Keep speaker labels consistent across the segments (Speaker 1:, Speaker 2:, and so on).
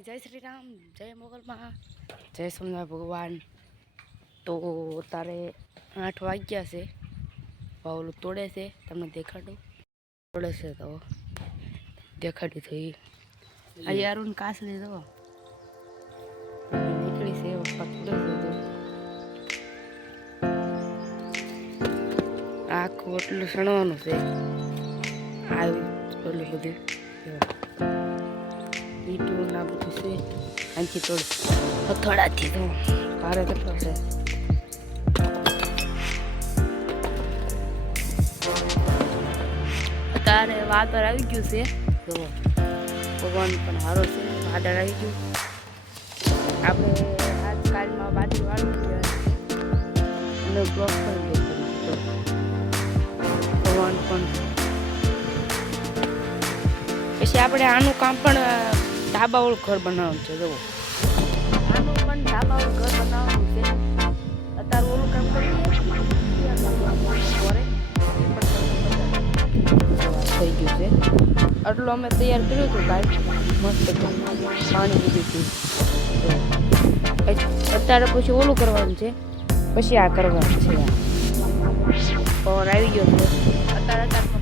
Speaker 1: જય શ્રી રામ, જય મોગલમાં. જય સોમનાથ ભગવાન. તો તારે આઠ વાગ્યા છે. પાવલું તોડે છે. તમને દેખાડું. તોડે છે તો દેખાડી થઈ. આજે અરુણ કાસ લીધો નીકળી છે છે આખું એટલું સણવાનું છે. આવી ઓલું બધું. ના બધું છે. અહીંથી થોડું હથોડાથી તો ભારે કેટલો છે અત્યારે વાદળ આવી ગયું છે. તો ભગવાન પણ સારો છે, વાદળ આવી ગયું. આપણે આજકાલમાં બાજુ વાળવું છે અને બ્લોક કરી દે ભગવાન પણ પછી આપણે આનું કામ પણ ધાબાવાળું ઘર બનાવવાનું છે જુઓ. આનું પણ ધાબાવાળું ઘર બનાવવાનું છે. અત્યારે ઓલું કામ થઈ ગયું છે. આટલું અમે તૈયાર કર્યું હતું કાંઈ મસ્ત પાણી દીધું હતું. પછી અત્યારે પછી ઓલું કરવાનું છે. પછી આ કરવાનું છે. પવન આવી ગયો છે. અત્યારે અત્યારમાં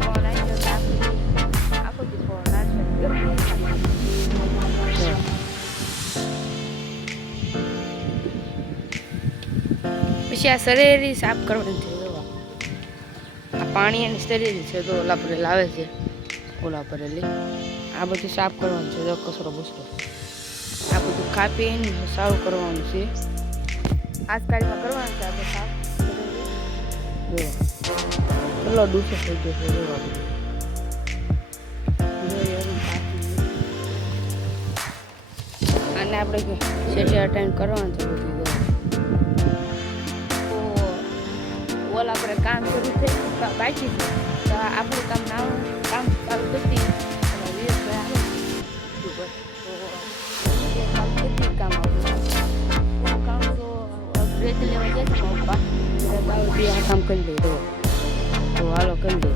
Speaker 1: પછી આ સાફ કરવાની છે આ. આ પાણી અને શરીરી છે, તો ઓલા પર લાવે છે ઓલા પર આ બધું સાફ કરવાનું છે જો કચરો બસરો આ બધું કાપીને સારું કરવાનું છે આજકાલમાં કરવાનું છે આપણે સાફ જો, કેટલો ડૂસો થઈ ગયો છે જો આ બધું. જો, એ હવે કાપી. અને આપણે સેટી અટેન્ડ કરવાનું છે બધું ઓલ આપણે કામ શરૂ છે બાકી છે તો આપણું કામ ના કામ ચાલુ કરતી અને વિવેકભાઈ આવે કામ કરી કામ એનું કામ તો બ્રેક લેવા જશે પપ્પા કામ કરી દે તો હાલો કરી દે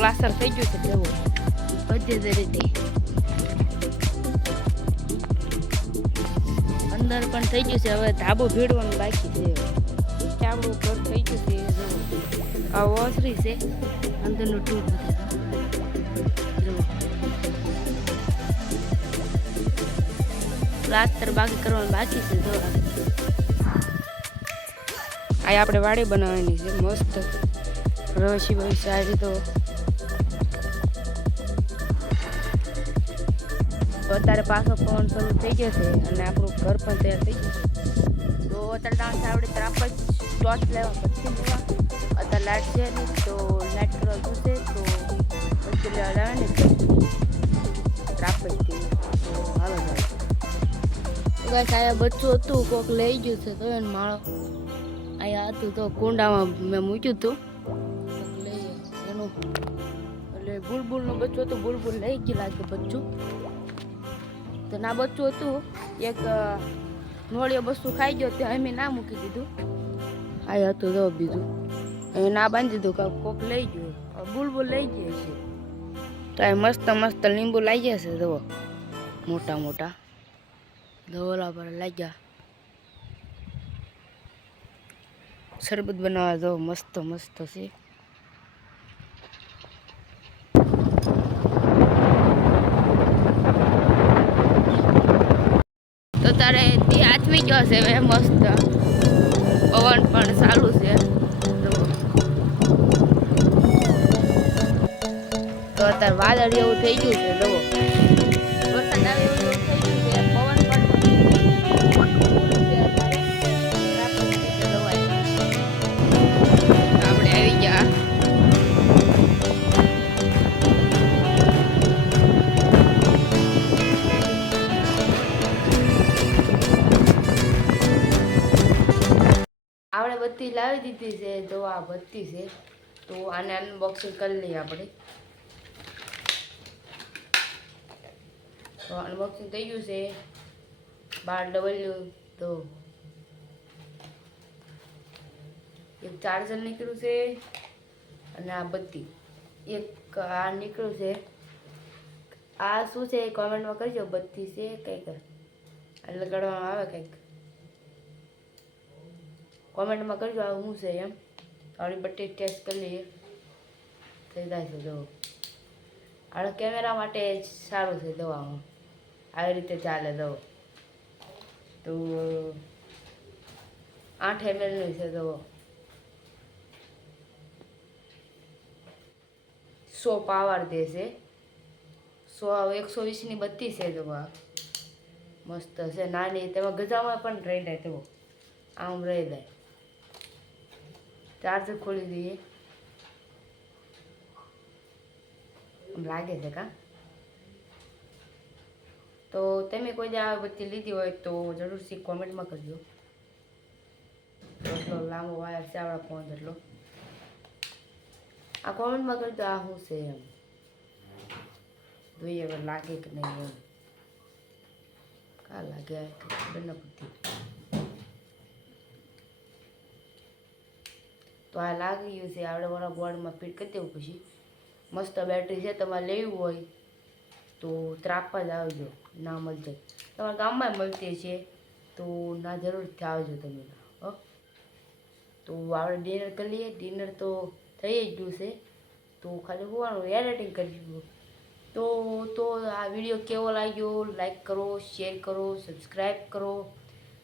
Speaker 1: પ્લાસ્ટર થઈ ગયું છે તેવું બધી રીતે અંદર પણ થઈ ગયું છે હવે ધાબો ભીડવાનું બાકી છે ચામડું ઘર થઈ ગયું છે આ ઓસરી છે
Speaker 2: અંદરનું ટૂર બતાવ્યો
Speaker 1: પ્લાસ્ટર બાકી કરવાનું બાકી છે જો આ આપણે વાડી બનાવવાની છે મસ્ત રસી ભાઈ સારી તો તો અત્યારે પાછો પવન શરૂ થઈ ગયો છે અને આપણું ઘર પણ તૈયાર થઈ ગયું તો અત્યારે ડાન્સ આવડે ત્રાપ જ ટોર્ચ લેવા પછી લેવા. અત્યારે લાઇટ છે નહીં, તો લાઇટ કરવા જોશે તો પછી લેવા લાવે ને ત્રાપ તો હાલો જાય આયા બચ્ચું હતું, કોક લઈ ગયું છે, તો એને માળો. અહીંયા હતું તો કુંડામાં મેં મૂક્યું હતું. લઈ એનું એટલે બુલબુલનું બચ્ચું હતું, બુલબુલ લઈ ગયું લાગે બચ્ચું તો ના બચ્ચું હતું. એક નોળિયો બસ્તુ ખાઈ ગયો, તે અમે ના મૂકી દીધું. આ હતું તો બીજું. અમે ના બાંધી દીધું કે કોક લઈ ગયું. બુલબુલ લઈ જાય છે. તો આ મસ્ત મસ્ત લીંબુ લઈ છે, જુઓ. મોટા મોટા. ધોલા પર લાગ્યા. શરબત બનાવવા જો મસ્ત મસ્ત છે તો તારે દી આચમી ગયો છે હવે મસ્ત. પવન પણ સારું છે. તો અત્યારે વાદળ એવું થઈ ગયું છે, જુઓ. બત્તી લાવી દીધી છે તો આ બત્તી છે. તો આને અનબોક્સિંગ કરી લઈએ આપણે. તો અનબોક્સિંગ થઈ ગયું છે. બાર ડબલ્યુ તો એક ચાર્જર નીકળ્યું છે અને આ બત્તી. એક આ નીકળ્યું છે. આ શું છે? કોમેન્ટમાં કરજો. બત્તી છે કંઈક. લગાડવામાં આવે કંઈક. કોમેન્ટમાં કરજો આ શું છે એમ. આપણી બટ્ટી ટેસ્ટ કરી લઈએ. થઈ જાય છે દવા. આપણે કેમેરા માટે સારું છે દવામાં આવી રીતે ચાલે દવા. તો આઠ એમએલની છે દવા. સો પાવર દે છે. સો એકસો વીસની બત્તી છે દવા. મસ્ત છે, નાની. તેમાં ગજામાં પણ રહી જાય તેવો આમ રહી જાય. ચાર્જર ખોલી દઈએ લાગે છે કા તો તમે કોઈ આ બત્તી લીધી હોય તો જરૂરથી કોમેન્ટમાં કરજો એટલો લાંબો વાયર છે આપણા ફોન એટલો આ કોમેન્ટમાં કરજો આ શું છે એમ જોઈએ લાગે કે નહીં એમ કા લાગે બંને ખબર ન પડતી તો આ લાગી ગયું છે, આપણે મારા બોર્ડમાં ફિટ કરી દેવું પછી. મસ્ત બેટરી છે, તમારે લેવી હોય તો ત્રાપા જ આવજો, ના મળશે તમારા ગામમાં મળતી છે, તો ના જરૂરથી આવજો તમે. હો? તો આપણે ડિનર કરી લઈએ ડિનર તો થઈ જ ગયું છે. તો ખાલી હોવાનું એડિટિંગ કરીશું તો તો આ વીડિયો કેવો લાગ્યો? લાઈક કરો શેર કરો સબસ્ક્રાઈબ કરો.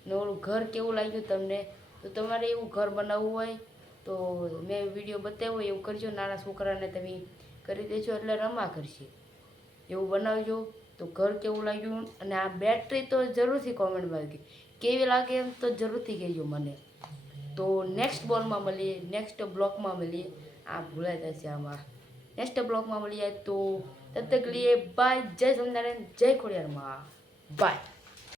Speaker 1: ને ઓલું ઘર કેવું લાગ્યું તમને? તો તમારે એવું ઘર બનાવવું હોય તો મેં વીડિયો બતાવ્યો, એવું કરજો, નાના છોકરાને તમે કરી દેજો, એટલે રમા કરશે. એવું બનાવજો, તો ઘર કેવું લાગ્યું? અને આ બેટરી તો જરૂરથી કોમેન્ટમાં આવી કેવી લાગે એમ તો જરૂરથી કહેજો મને. તો નેક્સ્ટ બોલમાં મળીએ નેક્સ્ટ બ્લોકમાં મળીએ. આ ભૂલાઈ જશે આમાં. નેક્સ્ટ બ્લોકમાં મળીએ તો તબ તક લીએ બાય જય સ્વામિનારાયણ, જય ખોડિયારમાં. બાય